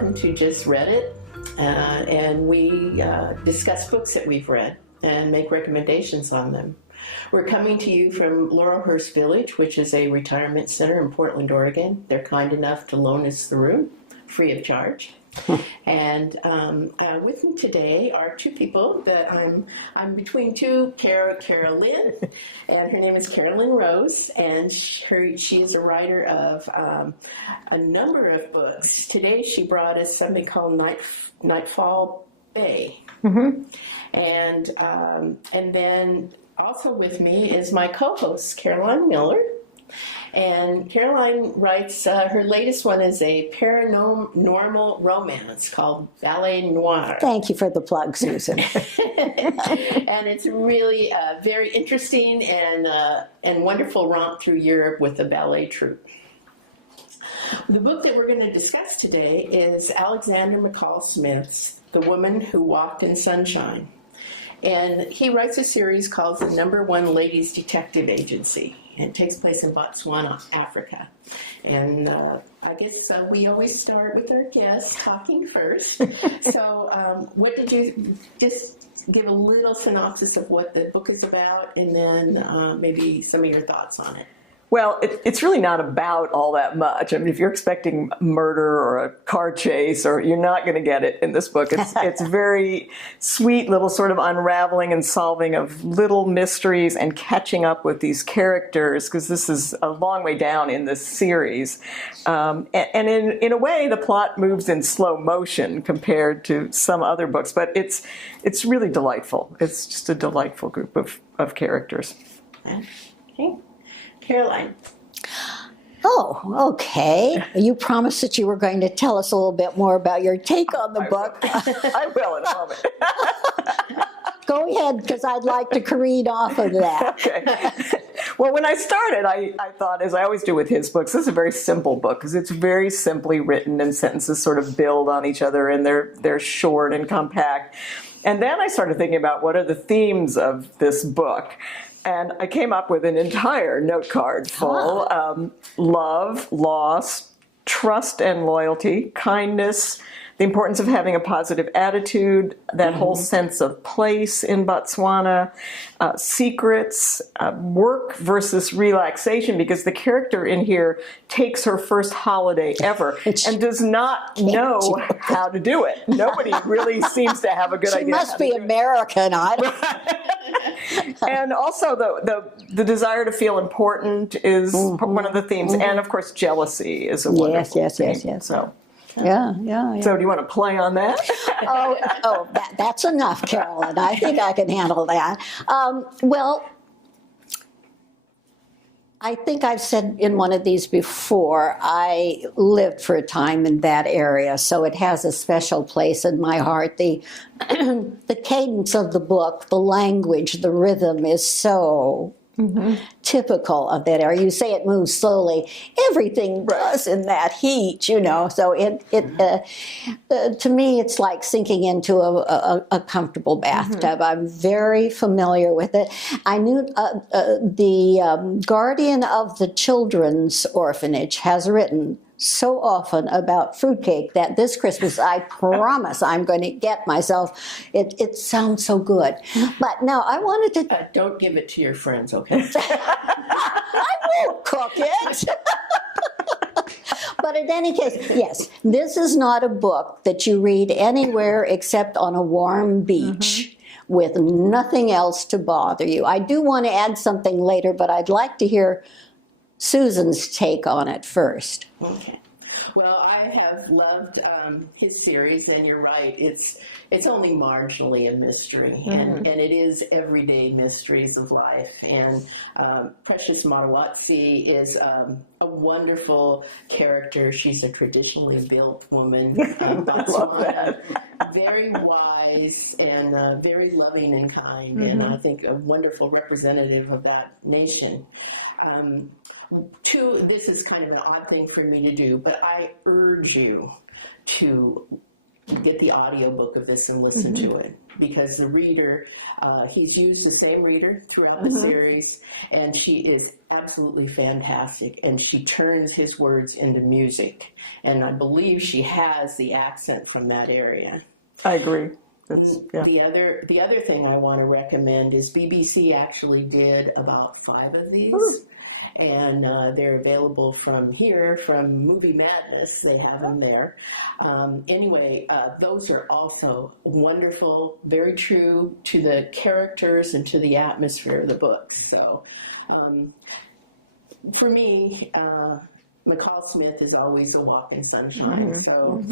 welcome to Just Read It, and we discuss books that we've read and make recommendations on them. We're coming to you from Laurelhurst Village, which is a retirement center in Portland, Oregon. They're kind enough to loan us the room, free of charge. And with me today are two people that I'm between two, Carolyn, and her name is Carolyn Rose, and she is a writer of a number of books. Today she brought us something called Nightfall Bay, and then also with me is my co-host Caroline Miller. And Caroline writes, her latest one is a paranormal romance called Ballet Noir. Thank you for the plug, Susan. And it's really very interesting and wonderful romp through Europe with the ballet troupe. The book that we're going to discuss today is Alexander McCall Smith's The Woman Who Walked in Sunshine. And he writes a series called The #1 Ladies Detective Agency. And it takes place in Botswana, Africa. And I guess we always start with our guests talking first. So what did you just give a little synopsis of what the book is about, and then maybe some of your thoughts on it? Well, it's really not about all that much. I mean, if you're expecting murder or a car chase, or you're not going to get it in this book. It's very sweet little sort of unraveling and solving of little mysteries and catching up with these characters, because this is a long way down in this series. And in a way, the plot moves in slow motion compared to some other books, but it's really delightful. It's just a delightful group of characters. Okay. Caroline. Oh, okay. You promised that you were going to tell us a little bit more about your take on the book. I will in a moment. Go ahead, because I'd like to read off of that. Okay. Well, when I started, I thought, as I always do with his books, this is a very simple book, because it's very simply written and sentences sort of build on each other, and they're short and compact. And then I started thinking about what are the themes of this book. And I came up with an entire note card full. Love, loss, trust and loyalty, kindness, the importance of having a positive attitude, that whole sense of place in Botswana, secrets, work versus relaxation, because the character in here takes her first holiday ever and does not know how to do it. Nobody really seems to have a good idea. She must be American. I don't. And also the desire to feel important is one of the themes, and of course jealousy is a wonderful theme. Yes. So. Yeah. So do you want to play on that? That's enough, Carolyn. I think I can handle that. Well, I think I've said in one of these before, I lived for a time in that area, so it has a special place in my heart. The cadence of the book, the language, the rhythm is so typical of that area. You say it moves slowly. Everything does in that heat, So to me, it's like sinking into a comfortable bathtub. I'm very familiar with it. I knew the guardian of the children's orphanage has written so often about fruitcake that this Christmas I promise I'm going to get myself. It sounds so good. But now I wanted to... don't give it to your friends, okay? I won't cook it. But in any case, yes, this is not a book that you read anywhere except on a warm beach with nothing else to bother you. I do want to add something later, but I'd like to hear Susan's take on it first. Okay. Well, I have loved his series, and you're right. It's only marginally a mystery, and it is everyday mysteries of life. And Precious Matawatsi is a wonderful character. She's a traditionally built woman, Botswana, very wise and very loving and kind, and I think a wonderful representative of that nation. This is kind of an odd thing for me to do, but I urge you to get the audiobook of this and listen to it, because the reader, he's used the same reader throughout the series, and she is absolutely fantastic, and she turns his words into music, and I believe she has the accent from that area. I agree. The other thing I want to recommend is BBC actually did about 5 of these. And they're available from here, from Movie Madness. They have them there. Anyway, those are also wonderful, very true to the characters and to the atmosphere of the book. So for me, McCall Smith is always a walk in sunshine. So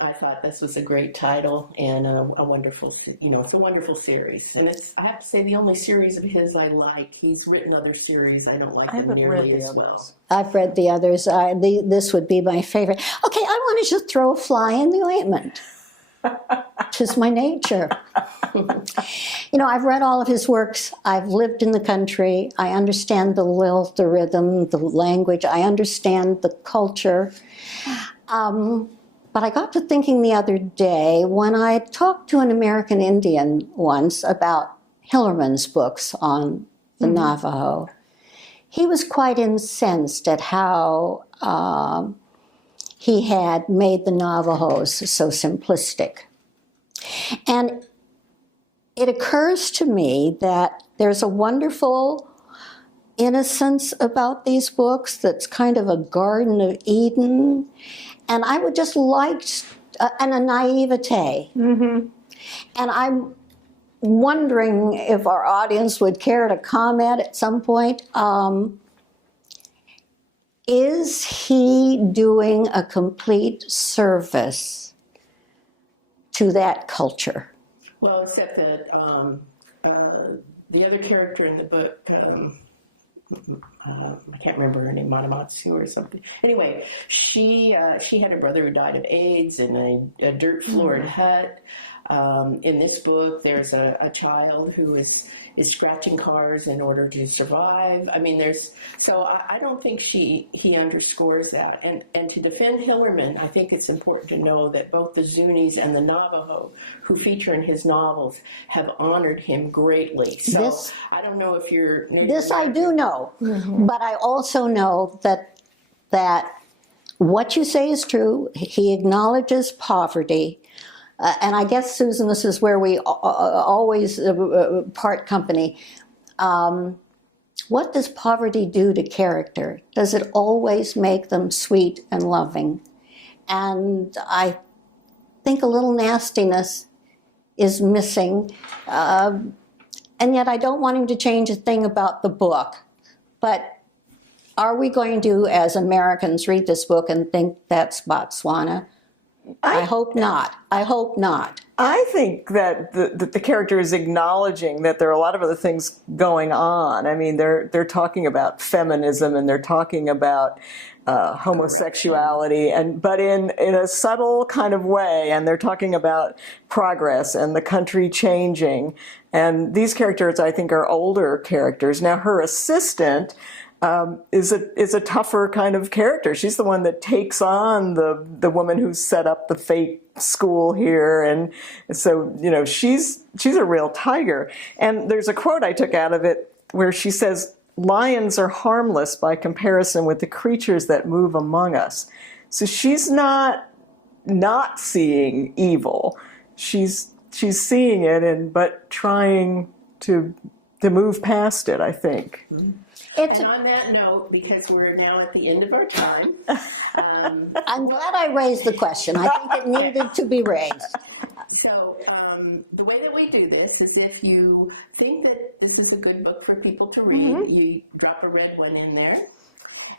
I thought this was a great title and a wonderful, it's a wonderful series. And it's, I have to say, the only series of his I like. He's written other series. I don't like them nearly as well. I've read the others. This would be my favorite. Okay, I wanted to throw a fly in the ointment. Tis my nature. I've read all of his works. I've lived in the country. I understand the lilt, the rhythm, the language. I understand the culture. But I got to thinking the other day when I talked to an American Indian once about Hillerman's books on the Navajo. He was quite incensed at how he had made the Navajos so simplistic. And it occurs to me that there's a wonderful innocence about these books that's kind of a Garden of Eden. And I would just like, and a naivete. And I'm wondering if our audience would care to comment at some point. Is he doing a complete service to that culture? Well, except that the other character in the book, I can't remember her name, Mme Makutsi or something. Anyway, she had a brother who died of AIDS in a dirt-floored hut. In this book, there's a child who is scratching cars in order to survive. I mean, I don't think he underscores that. And to defend Hillerman, I think it's important to know that both the Zunis and the Navajo who feature in his novels have honored him greatly. So I don't know if you're... This I do know, but I also know that what you say is true. He acknowledges poverty. And I guess, Susan, this is where we always part company. What does poverty do to character? Does it always make them sweet and loving? And I think a little nastiness is missing. And yet I don't want him to change a thing about the book. But are we going to, as Americans, read this book and think that's Botswana? I hope not. I hope not. I think that the character is acknowledging that there are a lot of other things going on. I mean, they're talking about feminism and they're talking about homosexuality, but in a subtle kind of way. And they're talking about progress and the country changing. And these characters, I think, are older characters. Now, her assistant is a tougher kind of character. She's the one that takes on the woman who set up the fake school here, and so she's a real tiger. And there's a quote I took out of it where she says, "Lions are harmless by comparison with the creatures that move among us." So she's not seeing evil. She's seeing it, but trying to move past it, I think. And on that note, because we're now at the end of our time. I'm glad I raised the question. I think it needed to be raised. So the way that we do this is if you think that this is a good book for people to read, you drop a red one in there.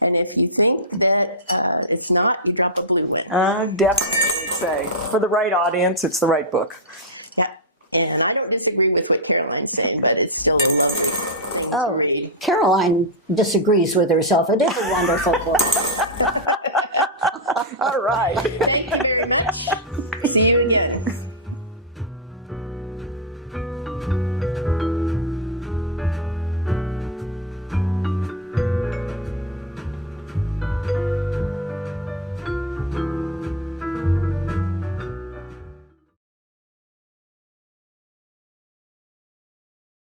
And if you think that it's not, you drop a blue one. Definitely say, for the right audience, it's the right book. Yeah. And I don't disagree with what Caroline's saying, but it's still a lovely thing to read. Caroline disagrees with herself. It is a wonderful book. All right. Thank you very much. See you again.